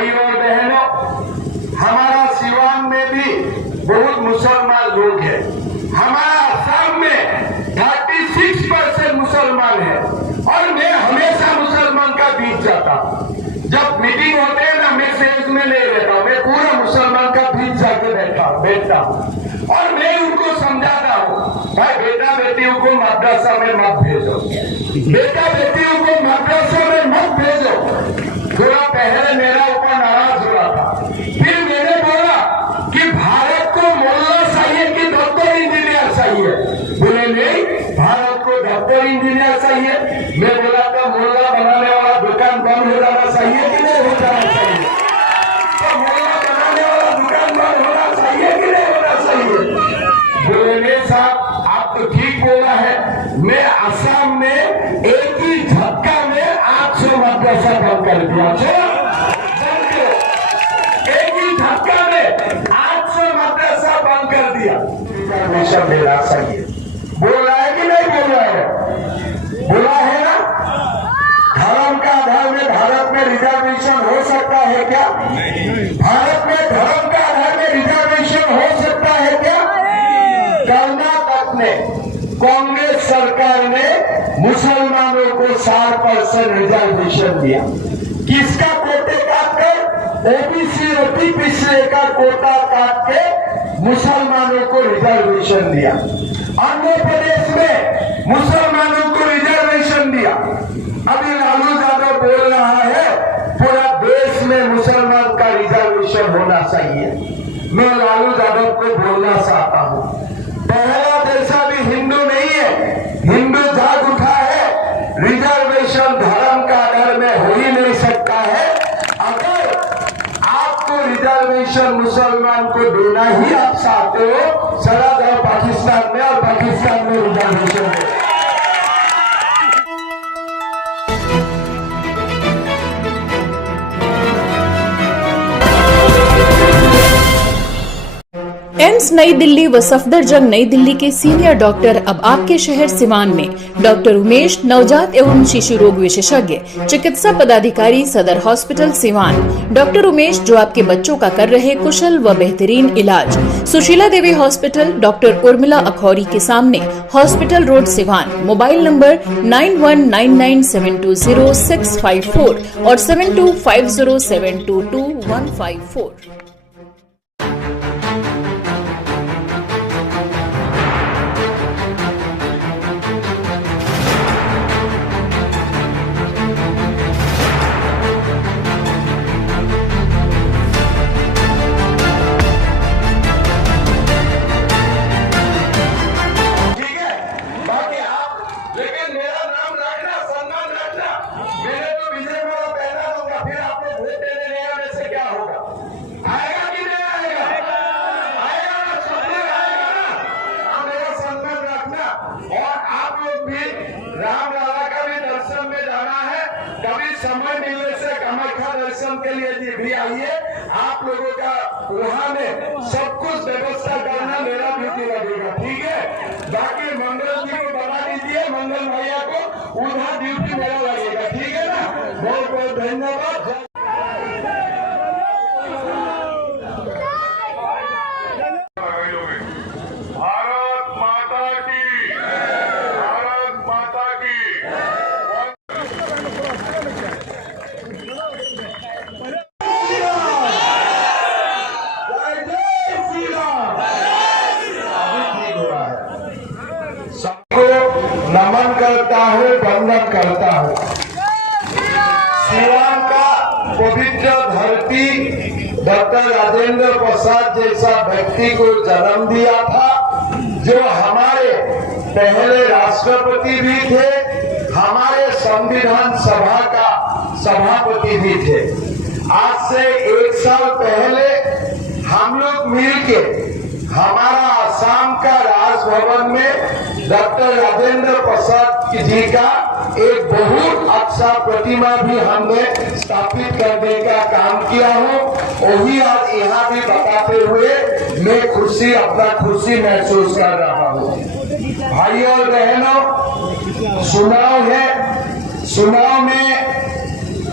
भाइयों और बहनों, हमारा सिवान में भी बहुत मुसलमान लोग हैं। हमारा असम में 36% मुसलमान है और मैं हमेशा मुसलमान का बीच जाता हूँ। जब मीटिंग होते हैं ना, मैं स्टेज में नहीं रहता हूँ, मैं पूरा मुसलमान का बीच जाके बैठता हूँ और मैं उनको समझाता हूँ, भाई बेटा बेटियों को मदरसा में मत भेजो, बेटा बेटियों को मदरसा में मत भेजो। थोड़ा पहले मेरा ऊपर नाराज हुआ था, फिर मैंने बोला कि भारत को मोल्ला चाहिए कि डॉक्टर इंजीनियर चाहिए? बोले नहीं, भारत को डॉक्टर इंजीनियर चाहिए। मैं बोला तो मोल्ला बनाने वाला दुकान बंद हो जाना चाहिए कि नहीं हो जाना चाहिए? तो मोल्ला बनाने वाला दुकान बंद होना चाहिए कि नहीं होना चाहिए? बोले नहीं साहब, आप तो ठीक बोला है। मैं असम में एक ही झटका में 800 मदरसा बंद कर दिया। एक ही झटका में 800 मदरसा बंद कर दिया। हमेशा मेरा सही है, बोला है कि नहीं बोला है? बोला है ना। धर्म का आधार में भारत में रिजर्वेशन हो सकता है क्या? भारत में धर्म का आधार में रिजर्वेशन हो सकता है क्या? कर्नाटक में कांग्रेस सरकार ने मुसलमानों को 60% रिजर्वेशन दिया। किसका कोटे काट कर? ओबीसी अति पिछड़े का कोटा काट के मुसलमानों को रिजर्वेशन दिया। आंध्र प्रदेश में मुसलमानों को रिजर्वेशन दिया। अभी लालू यादव बोल रहा है पूरा देश में मुसलमान का रिजर्वेशन होना चाहिए। मैं लालू यादव को बोलना चाहता हूँ, पहला देश भी हिंदू नहीं है, हिंदू जाग उठा है। रिजर्वेशन धर्म का आधार में हो ही नहीं सकता है। अगर आपको रिजर्वेशन मुसलमान को देना ही आप चाहते हो, चला जाओ पाकिस्तान में और पाकिस्तान में रिजर्वेशन दे। एम्स नई दिल्ली व सफदरजंग नई दिल्ली के सीनियर डॉक्टर अब आपके शहर सिवान में डॉक्टर उमेश, नवजात एवं शिशु रोग विशेषज्ञ, चिकित्सा पदाधिकारी, सदर हॉस्पिटल सिवान। डॉक्टर उमेश जो आपके बच्चों का कर रहे कुशल व बेहतरीन इलाज। सुशीला देवी हॉस्पिटल, डॉक्टर उर्मिला अखौरी के सामने, hospital road Siwan. Mobile number 9199720654 और 7250722154। रामलला का भी दर्शन में जाना है, कभी समय मिलने से कामाख्या दर्शन के लिए भी आइए। आप लोगों का वहां में सब कुछ व्यवस्था करना मेरा ड्यूटी लगेगा, ठीक है? बाकी मंगल जी को बता दीजिए, मंगल भैया को, उधर ड्यूटी मेरा लगेगा, ठीक है ना? बहुत बहुत धन्यवाद। नमन करता हूँ, वंदन करता हूँ। सिवान का पवित्र धरती डॉक्टर राजेंद्र प्रसाद जैसा व्यक्ति को जन्म दिया था, जो हमारे पहले राष्ट्रपति भी थे, हमारे संविधान सभा का सभापति भी थे। आज से 1 साल पहले हम लोग मिलके हमारा आसाम का राजभवन में डॉक्टर राजेंद्र प्रसाद जी का एक बहुत अच्छा प्रतिमा भी हमने स्थापित करने का काम किया हो। वही आज यहाँ भी बताते हुए मैं अपना खुशी महसूस कर रहा हूँ। भाइयों और बहनों, चुनाव है, चुनाव में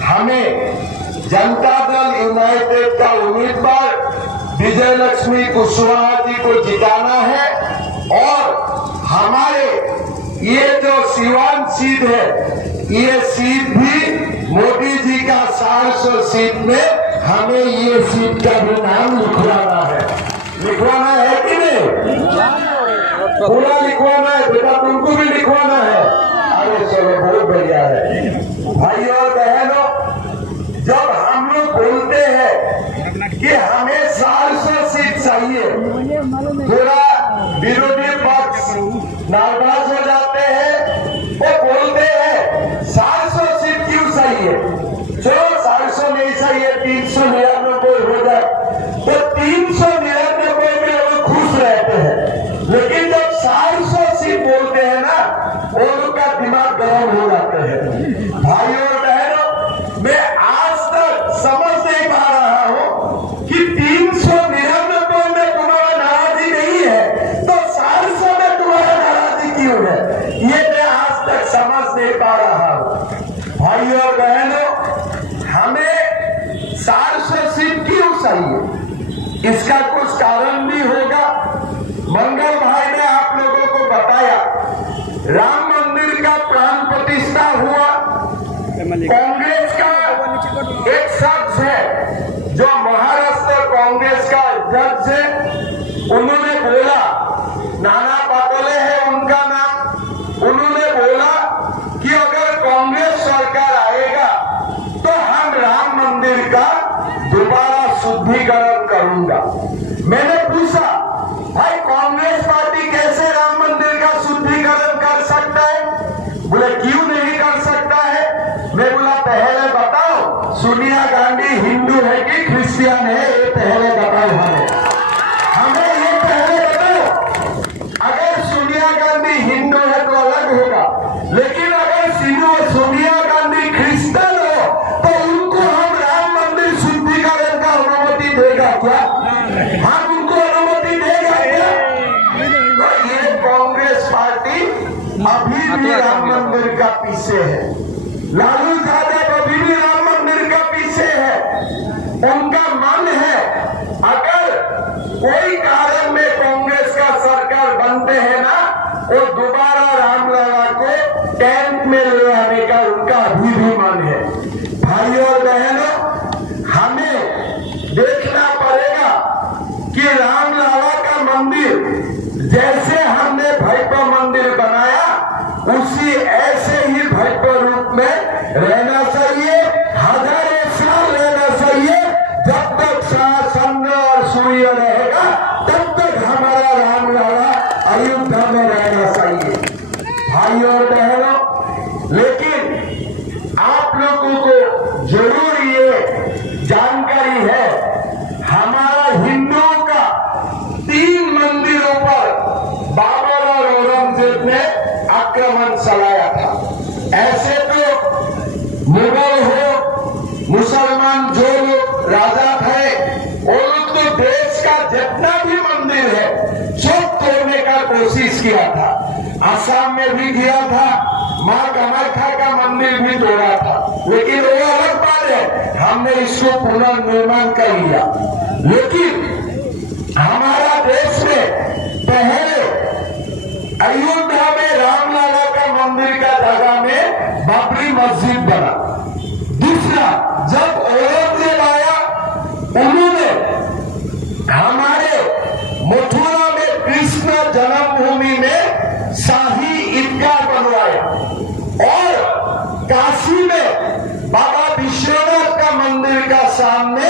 हमें जनता दल यूनाइटेड का उम्मीदवार विजय लक्ष्मी कुशवाहा जी को जिताना है और हमारे ये जो सिवान सीट है, ये सीट भी मोदी जी का 400 सीट में हमें ये सीट का भी नाम लिखवाना है कि नहीं? पूरा लिखवाना है बेटा, तुमको भी लिखवाना है। अरे चलो बहुत बढ़िया है। भाइयों और बहनों, जब हम लोग बोलते हैं कि हमें 400 सीट चाहिए, थोड़ा विरोधी पक्ष नाराज हो जाते हैं। वो बोलते हैं 400 सीट क्यों चाहिए, चलो 400 नहीं चाहिए, 399 हो जाए, तो 399 में वो खुश रहते हैं। लेकिन जब 400 सीट बोलते हैं ना, उनका दिमाग गर्म हो जाते हैं। भाइयों और बहनों, मैं आज तक समझ नहीं पा रहा हूं कि 399 में तुम्हारा नाराजी नहीं है, तो 400 में तुम्हारा नाराजी क्यों है, ये मैं आज तक समझ नहीं पा रहा हूं। भाइयों और बहनों, हमें 400 सीट क्यों चाहिए, इसका कुछ कारण भी होगा। मंगल भाई ने आप लोगों को बताया, राम मंदिर का प्राण प्रतिष्ठा हुआ। कांग्रेस का एक शख्स है जो महाराष्ट्र कांग्रेस का जज है, उन्होंने बोला, नाना पाटोले है उनका नाम, उन्होंने बोला कि अगर कांग्रेस सरकार आएगा तो हम राम मंदिर का दोबारा शुद्धिकरण करूंगा। मैंने पूछा, भाई कांग्रेस पार्टी कैसे राम मंदिर का शुद्धिकरण कर सकता है? बोले क्यों नहीं कर सकता है? मैं बोला पहले बताओ, सोनिया गांधी हिंदू है कि क्रिश्चियन है, ये पहले बताओ हमें ये पहले बताओ। अगर सोनिया गांधी हिंदू है तो अलग होगा, लेकिन अगर सोनिया गांधी क्रिश्चियन हो तो उनको हम राम मंदिर शुद्धिकरण का अनुमति देगा क्या? हम उनको अनुमति देगा क्या? तो ये कांग्रेस पार्टी अभी भी राम मंदिर का पीछे है। लालू यादव अभी भी राम मंदिर का पीछे है। उनका मन है, अगर कोई कारण में कांग्रेस का सरकार बनते हैं ना, वो दोबारा रामलला को कैंप में ले आने का उनका अभी भी मन है। भाइयों और बहनों, हमें देखना पड़ेगा कि रामलला का मंदिर जैसे हमने भव्य मंदिर बनाया, उसी ऐसे ही भव्य रूप में रहना चाहिए, हजारों साल रहना चाहिए। जब तक चंद्र और सूर्य रहेगा तब तक हमारा रामलला अयोध्या में रहना चाहिए। भाइयों और बहनों, लेकिन आप लोगों को जरूर ये जानकारी है, हमारा हिंदुओं का 3 मंदिरों पर बाबर और औरंगजेब ने आक्रमण चलाया था। ऐसे तो मुगल हो, मुसलमान जो लोग राजा थे, वो लोग तो देश का जितना भी मंदिर है सब तोड़ने का कोशिश किया था। असम में भी किया था, मां कामाख्या का मंदिर भी तोड़ा था, लेकिन वो अलग बात है, हमने इसको पुनर्निर्माण कर लिया। लेकिन हमारा देश में पहले अयोध्या में रामलला का मंदिर का जगह में बाबरी मस्जिद बना। दूसरा, जब औरंगजेब आया, उन्होंने हमारे मथुरा में कृष्ण जन्मभूमि में शाही ईदगाह बनवाया और काशी में बाबा विश्वनाथ का मंदिर का सामने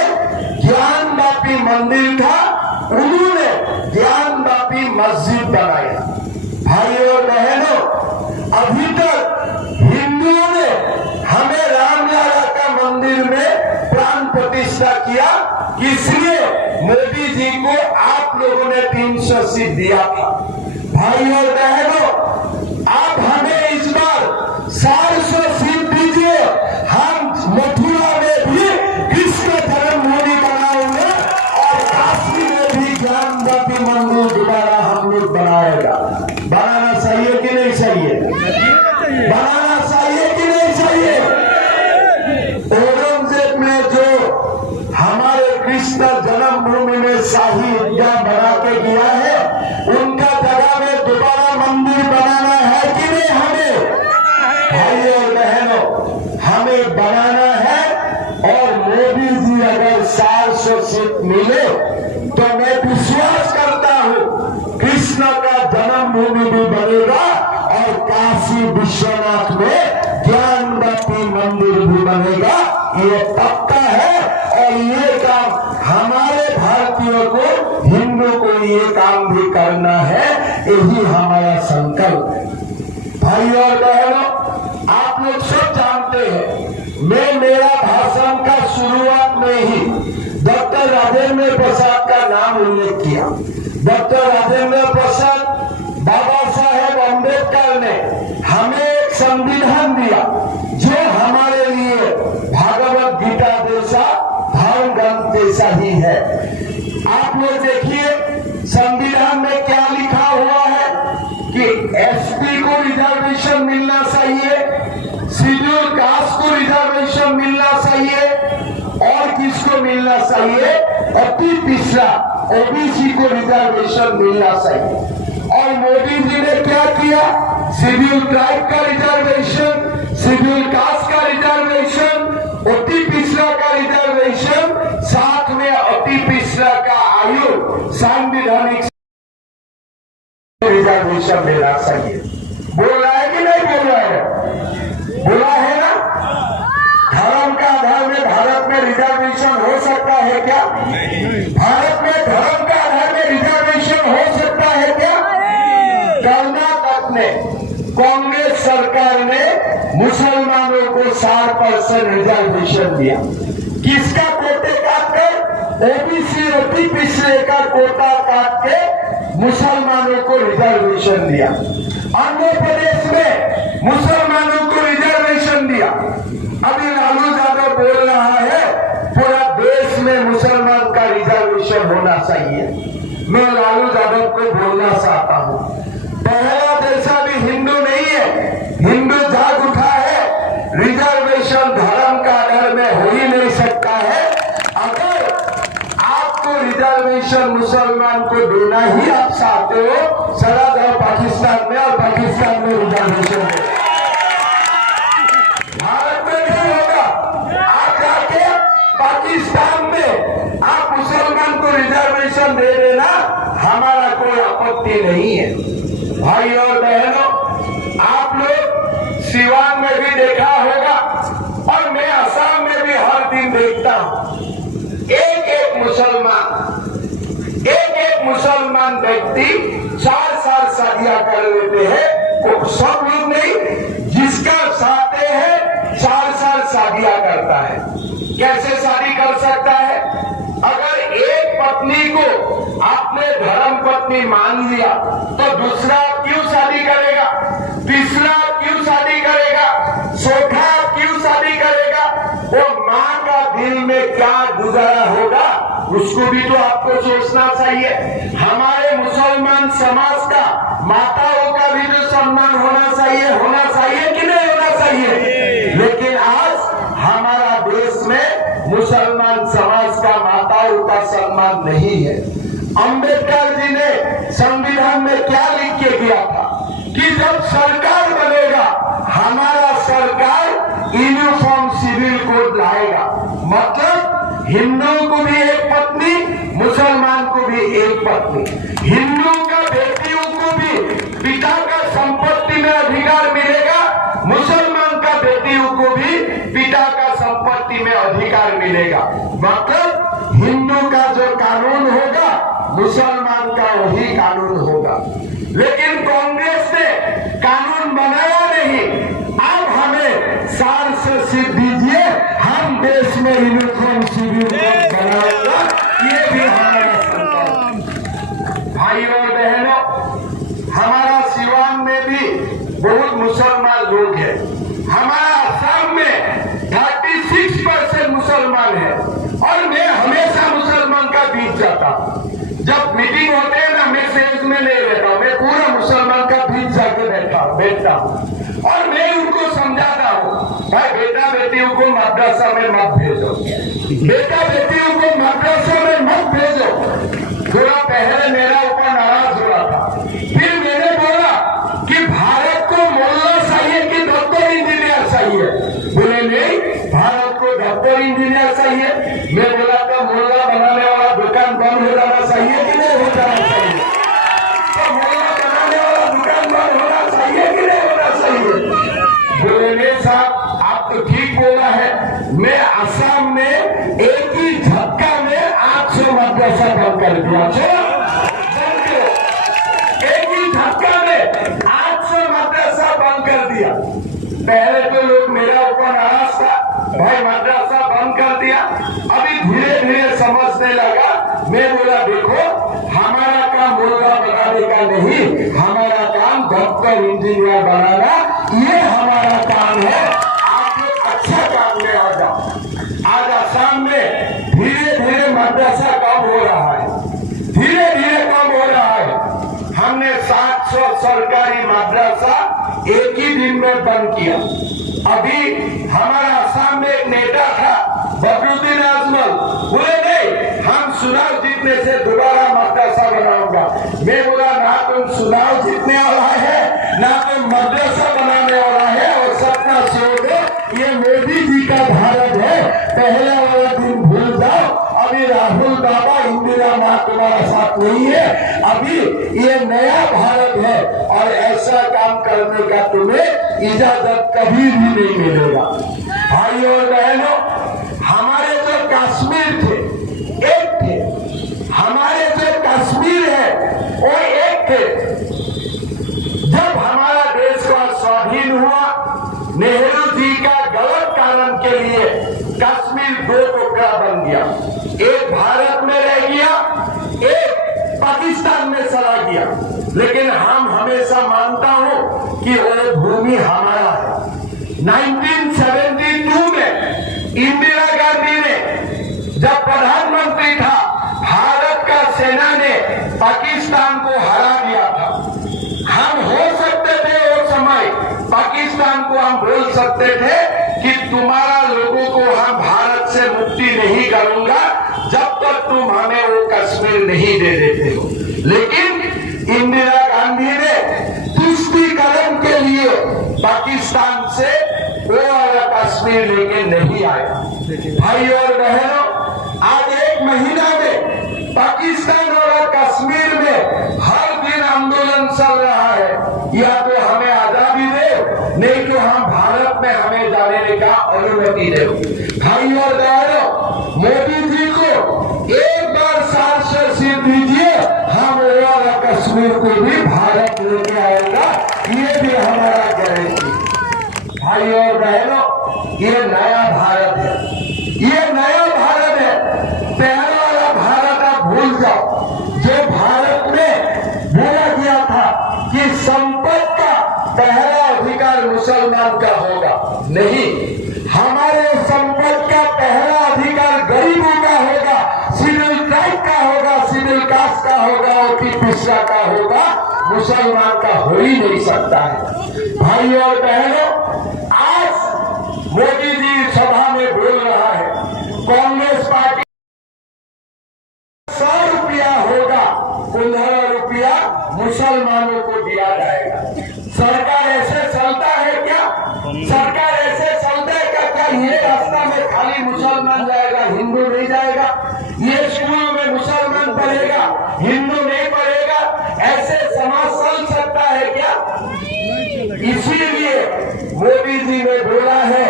ज्ञानवापी मंदिर था, उन्होंने ज्ञानवापी मस्जिद बनाया। भाइयों और बहनों, अभी तक हिंदुओं ने हमें रामलला का मंदिर में प्राण प्रतिष्ठा किया, इसलिए मोदी जी को आप लोगों ने 300 सीट दिया था। भाइयों और बहनों, आप हमें इस बार 400 सीट दीजिए, हम मथुरा में भी कृष्ण जन्मभूमि बनाएंगे और काशी में भी ज्ञानवापी मंदिर दोबारा हम लोग बनाएगा। बनाना चाहिए कि नहीं चाहिए? बनाना चाहिए कि नहीं चाहिए? औरंगजेब ने जो कृष्ण जन्मभूमि में शाही ईदगाह बना के गया है, उनका जगह में दोबारा मंदिर बनाना है कि नहीं? हमें भाई और बहनों, हमें बनाना है। और मोदी जी अगर 400 सीट मिले तो मैं विश्वास करता हूं कृष्ण का जन्मभूमि भी बनेगा और काशी विश्वनाथ में ज्ञानवापी मंदिर भी बनेगा। ये पक्का है। और ये काम हमारे भारतीयों को, हिंदू को ये काम भी करना है, यही हमारा संकल्प है। भाई और बहनों, आप लोग सब जानते हैं, मैं मेरा भाषण का शुरुआत में ही डॉक्टर राजेंद्र प्रसाद का नाम उल्लेख किया। डॉक्टर राजेंद्र प्रसाद, बाबा साहेब अम्बेडकर ने हमें एक संविधान दिया जो हमारे लिए भागवत गीता जैसा, धर्म ग्रंथ जैसा ही है। आप लोग देखिए संविधान में क्या लिखा हुआ है कि एसपी को रिजर्वेशन मिलना चाहिए, शेड्यूल कास्ट को रिजर्वेशन मिलना चाहिए, और किसको मिलना चाहिए? अति पिछड़ा ओबीसी को रिजर्वेशन मिलना चाहिए। और मोदी जी ने क्या किया? शेड्यूल ट्राइब का रिजर्वेशन, शेड्यूल कास्ट का रिजर्वेशन, अति पिछड़ा का रिजर्वेशन, साथ में अति पिछड़ा का आयु संवैधानिक रिजर्वेशन मिलना चाहिए। बोल रहा है कि नहीं बोल रहा है? बोला है ना? धर्म का आधार में भारत में रिजर्वेशन हो सकता है क्या? भारत में धर्म का आधार में रिजर्वेशन हो सकता है क्या? कर्नाटक में कांग्रेस सरकार ने मुसलमानों को 60% रिजर्वेशन दिया। किसका कोटे काट कर? ओबीसी अति पिछड़े का कोटा काट के मुसलमानों को रिजर्वेशन दिया। आंध्र प्रदेश में मुसलमानों को रिजर्वेशन दिया। अभी लालू यादव बोल रहा है पूरा देश में मुसलमान का रिजर्वेशन होना चाहिए। मैं लालू यादव को बोलना चाहता हूं, पहला देशा भी हिंदू नहीं है, हिंदू जाग उठा है। रिजर्वेशन धर्म का आधार में हो ही नहीं सकता है। अगर आपको रिजर्वेशन मुसलमान को देना ही आप चाहते हो, चला जाओ पाकिस्तान में और पाकिस्तान में रिजर्वेशन दे। भारत में नहीं होगा। आप जाके पाकिस्तान में आप मुसलमान को रिजर्वेशन दे देना, हमारा कोई आपत्ति नहीं है। भाई और बहनों, आप लोग सिवान में भी देखा होगा और मैं असम में भी हर दिन देखता हूं, एक एक मुसलमान व्यक्ति 4 शादियां कर लेते हैं। वो सब लोग नहीं, जिसका चाहते हैं 4 शादियां करता है। कैसे शादी कर सकता है? अगर एक पत्नी को आपने धर्म पत्नी मान लिया तो दूसरा क्यों शादी करेगा? तीसरा क्यों शादी करेगा? चौथा क्यों शादी करेगा? वो माँ का दिल में क्या गुजारा होगा उसको भी तो आपको सोचना चाहिए। हमारे मुसलमान समाज का माताओं का भी जो सम्मान होना चाहिए कि नहीं होना चाहिए? लेकिन आज हमारा देश में मुसलमान समाज का माताओं का सम्मान नहीं है। अंबेडकर जी ने संविधान में क्या लिख के दिया था कि जब सरकार बनेगा हमारा सरकार यूनिफॉर्म सिविल कोड लाएगा। मतलब हिंदुओं को भी एक पत्नी, मुसलमान को भी एक पत्नी। हिंदू का बेटियों को भी पिता का संपत्ति में अधिकार मिलेगा, मुसलमान का बेटियों को भी पिता का संपत्ति में अधिकार मिलेगा। मतलब हिंदू का जो कानून होगा मुसलमान का वही कानून होगा। लेकिन कांग्रेस ने कानून बनाया नहीं। अब हमें 400 सीट दीजिए, हम देश में यूनिफॉर्म सिविल कोड बनाएगा। ये भी हमारा संकल्प। भाई और बहनों, हमारा सिवान में भी बहुत मुसलमान लोग हैं। हमारा असम में 36% मुसलमान है और मैं हमेशा मुसलमान का बीच जाता हूँ। जब मीटिंग होते हैं ना, मैं सेल्स में नहीं रहता हूँ, मैं पूरा मुसलमान का बीच जाके बैठता हूँ और मैं उनको समझाता हूँ, भाई बेटा बेटियों को मदरसा में मत भेजो, बेटा बेटियों को मदरसा पहले मेरा ऊपर नाराज हो रहा था, फिर मैंने बोला कि भारत को मोल्ला चाहिए कि डॉक्टर इंजीनियर चाहिए? बोले नहीं, भारत को डॉक्टर इंजीनियर चाहिए। मैं बोला तो मोल्ला बनाने वाला दुकान बंद हो जाना चाहिए कि नहीं हो जाना चाहिए? तो मोल्ला बनाने वाला दुकान बंद होना चाहिए कि नहीं होना चाहिए? बोले नहीं साहब, आप तो ठीक बोला है। मैं असम में एक ही झटका में 800 मदरसा बंद कर दिया। चलो बंद करो, एक ही झटका में 800 मदरसा बंद कर दिया। पहले तो लोग मेरा ऊपर नाराज था, भाई मदरसा बंद कर दिया। अभी धीरे धीरे समझने लगा। मैं बोला देखो, हमारा काम मुर्गा बनाने का नहीं, हमारा काम डॉक्टर इंजीनियर बनाना, ये हमारा काम है। आप लोग अच्छा काम में आ जाओ। आज असम में धीरे धीरे मदरसा कम हो रहा है, धीरे धीरे कम हो रहा है। हमने 700 सरकारी मदरसा एक ही दिन में बंद किया। अभी हमारा असम में एक नेता था बदरुद्दीन अजमल, बोले नहीं, हम चुनाव जीतने से दोबारा मदरसा बनाऊंगा। मैं बोला ना तुम चुनाव जीतने वाला है, ना तुम मदरसा बनाने वाला है, और सपना छोड़ दो। ये मोदी जी का भारत है, पहले वाला दिन भूल जाओ। अभी राहुल बाबा, इंदिरा माँ तुम्हारा साथ नहीं है। अभी ये नया भारत है और ऐसा काम करने का तुम्हें इजाजत कभी भी नहीं मिलेगा। भाइयों और बहनों, हमारे जो कश्मीर थे एक थे, हमारे जो कश्मीर है वो एक थे। जब हमारा देश का स्वाधीन हुआ, नेहरू जी का गलत कारण के लिए कश्मीर 2 टुकड़ा बन गया। एक भारत में रह गया, एक पाकिस्तान में चला गया। लेकिन हम हमेशा मानता हूं कि वो भूमि हमारा है। 1972 में इंदिरा गांधी ने जब प्रधानमंत्री था, भारत का सेना ने पाकिस्तान को हरा दिया था। हम हो सकते थे उस समय, पाकिस्तान को हम बोल सकते थे कि तुम्हारा लोगों को हम भारत से मुक्ति नहीं करूंगा जब तक तुम हमें वो कश्मीर नहीं दे देते हो। लेकिन इंदिरा गांधी ने तुष्टीकरण के लिए पाकिस्तान से वो वाला कश्मीर लेके नहीं आए। भाई और बहनों, आज 1 महीना में पाकिस्तान और कश्मीर में हर दिन आंदोलन चल रहा है, या तो हमें आजादी दे, नहीं तो हम भारत में हमें जाने का अनुमति दे। भाई और बहनों, मोदी जी को एक बार सांसद सीट दीजिए, हम वो वाला कश्मीर को भी भारत लेके आएगा, ये भी हमारा गारंटी। भाई और बहनों, ये नया भारत है, ये नया भारत है। पहला वाला भारत आप भूल जाओ, जो भारत में बोला गया था कि संपत्ति का पहला अधिकार मुसलमान का होगा। नहीं, हमारे संपत्ति का पहला अधिकार गरीबों का होगा, सिविल ट्राइब का होगा, सिविल कास्ट का होगा, अति पिछड़ा का होगा, मुसलमान का हो ही नहीं सकता है। भाई और बहनों, आज मोदी जी सभा में बोल रहा है, कांग्रेस पार्टी 100 रुपया होगा, 15 रुपया मुसलमानों को दिया जाएगा। सरकार ऐसे चलता है क्या? सरकार ऐसे चलता है क्या ये रास्ता में खाली मुसलमान जाएगा, हिंदू नहीं जाएगा? ये स्कूलों में मुसलमान पढ़ेगा, हिंदू नहीं पढ़ेगा? ऐसे समाज चल सकता है क्या? इसीलिए मोदी जी ने बोला है,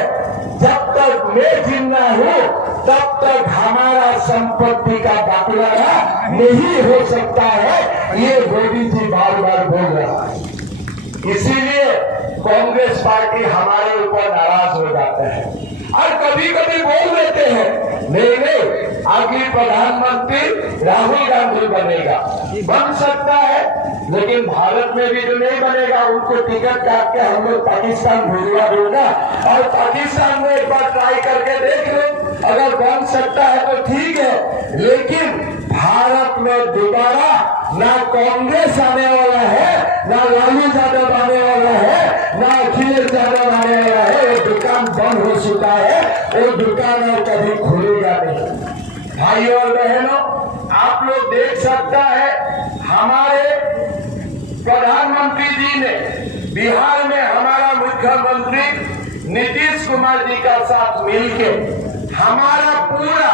जब तक मैं जिंदा हूं तब तक हमारा संपत्ति का बंटवारा नहीं हो सकता है। ये मोदी जी बार बार बोल रहा है। इसीलिए कांग्रेस पार्टी हमारे ऊपर नाराज हो जाता है और कभी कभी बोल देते हैं, नहीं नहीं, अगली प्रधानमंत्री राहुल गांधी बनेगा। बन सकता है, लेकिन भारत में भी जो नहीं बनेगा, उनको टिकट काट के हम लोग पाकिस्तान भेजवा दूंगा, और पाकिस्तान में एक बार ट्राई करके देख लो, अगर बन सकता है तो ठीक है। लेकिन भारत में दोबारा ना कांग्रेस आने वाला है, ना लालू यादव आने वाला है, ना अखिलेश यादव आने वाला है। वो दुकान बंद हो चुका है, वो दुकान और कभी खुलेगा नहीं। भाइयों और बहनों, आप लोग देख सकता है, हमारे प्रधानमंत्री जी ने बिहार में हमारा मुख्यमंत्री नीतीश कुमार जी का साथ मिलके हमारा पूरा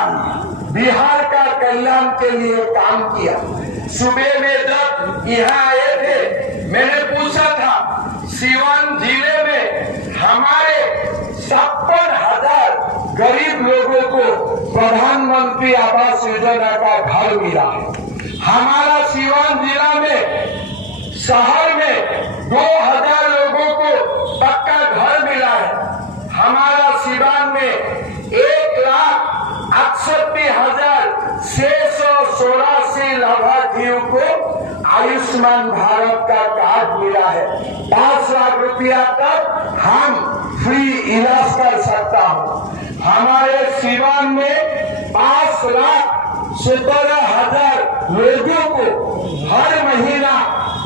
बिहार का कल्याण के लिए काम किया। सुबह में जब यहाँ आए थे, मैंने पूछा था सीवान जिले में हमारे 56,000 गरीब लोगों को प्रधानमंत्री आवास योजना का घर मिला है। हमारा सीवान जिला में शहर में 2,000 लोगों को पक्का घर मिला है। हमारा सीवान में 1,68,684 लाभार्थियों को आयुष्मान भारत का कार्ड मिला है। 5 लाख रुपया तक हम फ्री इलाज कर सकता हूँ। हमारे सीवान में 5,17,000 लोगों को हर महीना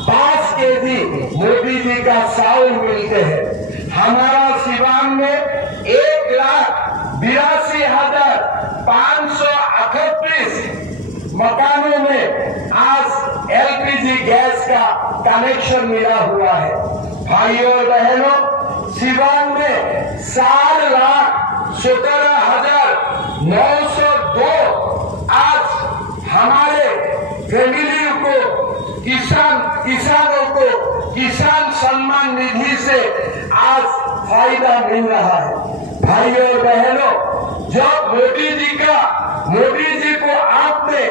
5 केजी मोदी जी का चावल मिलते हैं। हमारा सीवान में 1,82,538 मकानों में आज एलपीजी गैस का कनेक्शन मिला हुआ है। भाइयों और बहनों, सीवान में 4,17,902 आज हमारे फैमिली को किसानों को किसान सम्मान निधि से आज फायदा मिल रहा है। भाइयों और बहनों, जब मोदी जी को आपने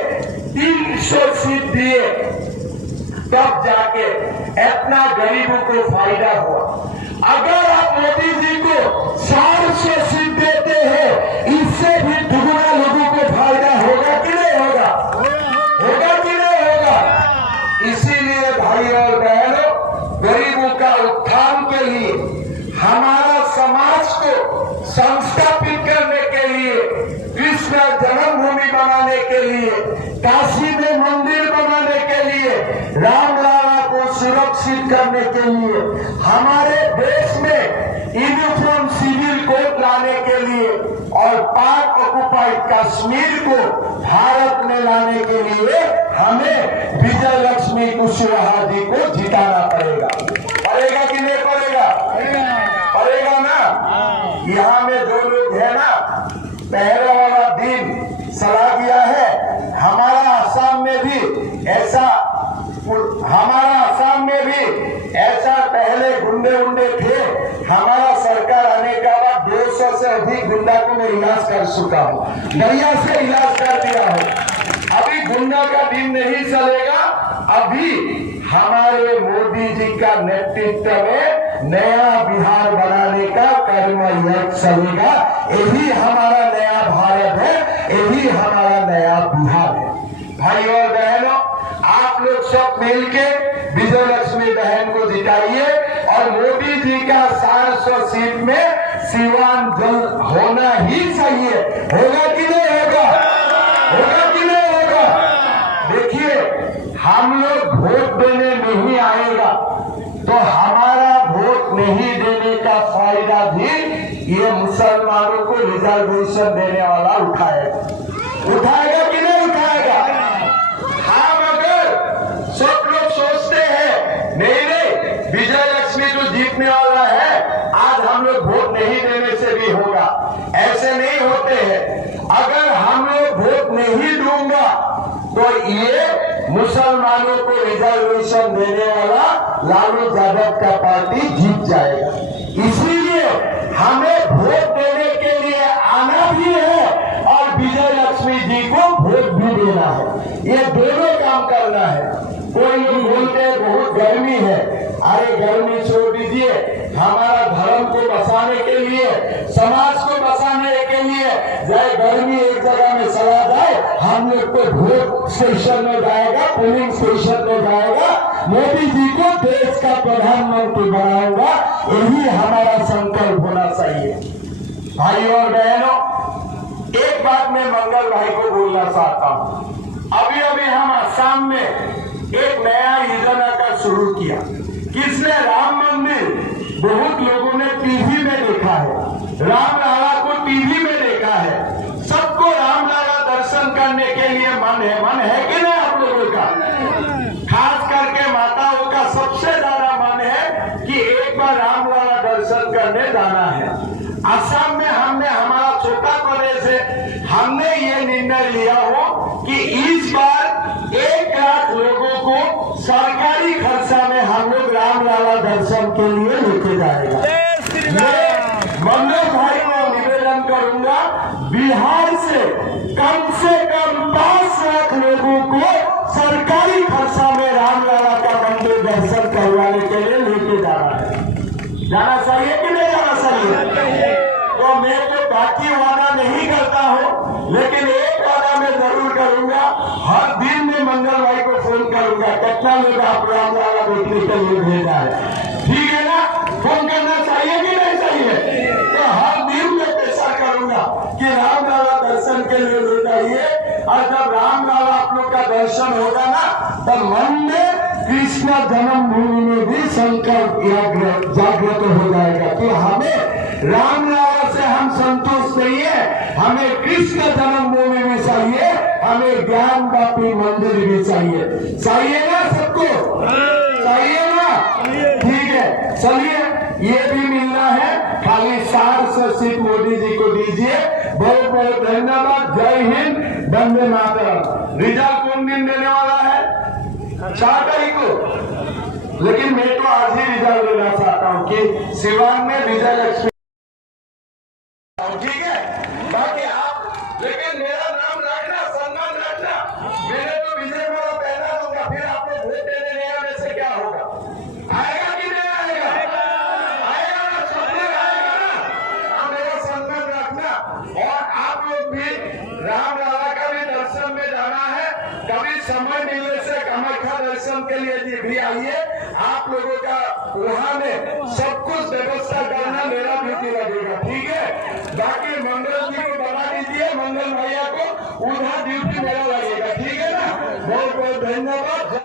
300 सीट दिए, तब जाके इतना गरीबों को फायदा हुआ। अगर आप मोदी जी को 400 सीट देते हैं, इससे भी दुगना लोगों को फायदा होगा कि नहीं होगा? होगा कि नहीं होगा? इसीलिए भाइयों और बहनों, गरीबों का उत्थान के लिए, हमारा समाज को संस्थापित करने के लिए, कृष्ण जन्मभूमि बनाने के लिए, काशी में मंदिर बनाने के लिए, रामलला को सुरक्षित करने के लिए, हमारे देश में यूनिफॉर्म सिविल कोड लाने के लिए और पाक ऑक्युपाइड कश्मीर को भारत में लाने के लिए हमें विजय लक्ष्मी कुशवाहा जी को जिताना पड़ेगा। पड़ेगा कि नहीं पड़ेगा? पड़ेगा ना। यहाँ में जो लोग है ना, पहले वाला दिन सलाह दिया है। हमारा आसाम में भी ऐसा पहले गुंडे थे। हमारा सरकार आने के बाद 200 से अधिक गुंडा को मैं इलाज कर चुका हूँ, बढ़िया से इलाज कर दिया हूँ। अभी गुंडा का दिन नहीं चलेगा। अभी हमारे मोदी जी का नेतृत्व में नया बिहार बनाने का कर्म यज्ञ चलेगा। यही हमारा नया भारत है, यही हमारा नया बिहार है। भाइयों और बहनों, आप लोग सब मिलके विजय लक्ष्मी बहन को जिताइए और मोदी जी का 400 सीट में सीवान जल्द होना ही चाहिए। होगा कि नहीं होगा? होगा कि नहीं होगा? देखिए, हम लोग वोट देने नहीं आएगा तो हमारा वोट नहीं देने का फायदा भी ये मुसलमानों को रिजर्वेशन देने वाला उठाएगा कि नहीं उठाएगा? हम अगर सब लोग सोचते हैं नहीं विजय लक्ष्मी जो जीतने वाला है, आज हम लोग वोट नहीं देने से भी होगा, ऐसे नहीं होते हैं। अगर हम लोग वोट नहीं दूंगा तो ये मुसलमानों को रिजर्वेशन देने वाला लालू यादव का पार्टी जीत जाएगा। इसीलिए हमें वोट देने के लिए आना भी है और विजय लक्ष्मी जी को वोट भी देना है। ये दोनों काम करना है। कोई लोग बोलते हैं बहुत गर्मी है, अरे गर्मी छोड़ दीजिए। हमारा धर्म को बचाने के लिए, समाज को बचाने के लिए चाहे गर्मी एक जगह में चला जाए, हम लोग को वोट स्टेशन में जाएगा, पोलिंग स्टेशन में जाएगा, मोदी जी को देश का प्रधानमंत्री बनाऊंगा, यही हमारा संकल्प होना चाहिए। भाइयों और बहनों, एक बात मैं मंगल भाई को बोलना चाहता हूँ। अभी हम आसाम में एक नया योजना का शुरू किया। किसने? राम मंदिर बहुत लोगों ने टीवी में देखा है, रामलला को टीवी में देखा है। सबको रामलला दर्शन करने के लिए मन है कि नहीं आप लोगों का? खास करके माताओं का सबसे ज्यादा मन है कि एक बार रामलला दर्शन करने जाना है। असम में हमने हमारा छोटा प्रदेश है, हमने ये निर्णय लिया हो कि इस बार 1 लाख लोगों को सरकारी खर्चा में हम लोग रामलला दर्शन के लिए लेके जाएगा। मैं मंगल भाई को निवेदन करूंगा, बिहार से कम 5 लाख लोगों को सरकारी खर्चा में रामलला का मंदिर दर्शन करवाने के लिए लेके जाना है। जाना चाहिए कि नहीं जाना चाहिए? तो मैं तो बाकी वादा नहीं करता हूं, लेकिन एक वादा मैं जरूर करूंगा, हर दिन में मंगल भाई को फोन करूंगा, कितना लोग आप रामलला देखने के लिए भेजा है, ठीक है ना? फोन करना चाहिए कि नहीं चाहिए? तो हर दिन में पेशा करूंगा कि रामलला दर्शन के लिए ले जाइए, और जब रामलला आप लोग का दर्शन होगा ना, तब मन में कृष्ण जन्मभूमि में भी संकल्प जागृत हो जाएगा कि हमें रामलला से हम संतुष्ट नहीं है, हमें कृष्ण जन्मभूमि भी चाहिए, हमें ज्ञान व्यापी मंदिर भी चाहिए। चाहिए ना सबको? चाहिए ना? ठीक है, चलिए ये भी मिलना है, खाली 400 मोदी जी को दीजिए। बहुत बहुत धन्यवाद। जय हिंद, वंदे मातरम। रिजल्ट कौन दिन देने वाला है? 4 तारीख को। लेकिन मैं तो आज ही रिजल्ट लेना चाहता हूँ कि सिवान में विजय लक्ष्मी, ठीक है? बाकी आप, लेकिन मेरा नाम रखना, सम्मान रखना। मैंने तो विजय माला पहना दूंगा, फिर आप लोग वोट देने नहीं आने से क्या होगा? आएगा कि नहीं आएगा? आएगा ना, सब लोग आएगा ना। आप मेरा सम्मान रखना, और आप लोग भी रामलला का भी दर्शन में जाना है। कभी समय मिलने से कामाख्या दर्शन के लिए भी आइए। आप लोगों का वहां में सब कुछ व्यवस्था करना मेरा ड्यूटी लगेगा, ठीक है? बाकी मंगल जी को बता दीजिए, मंगल भैया को उधर ड्यूटी मेरा लगेगा, ठीक है ना? बहुत बहुत धन्यवाद।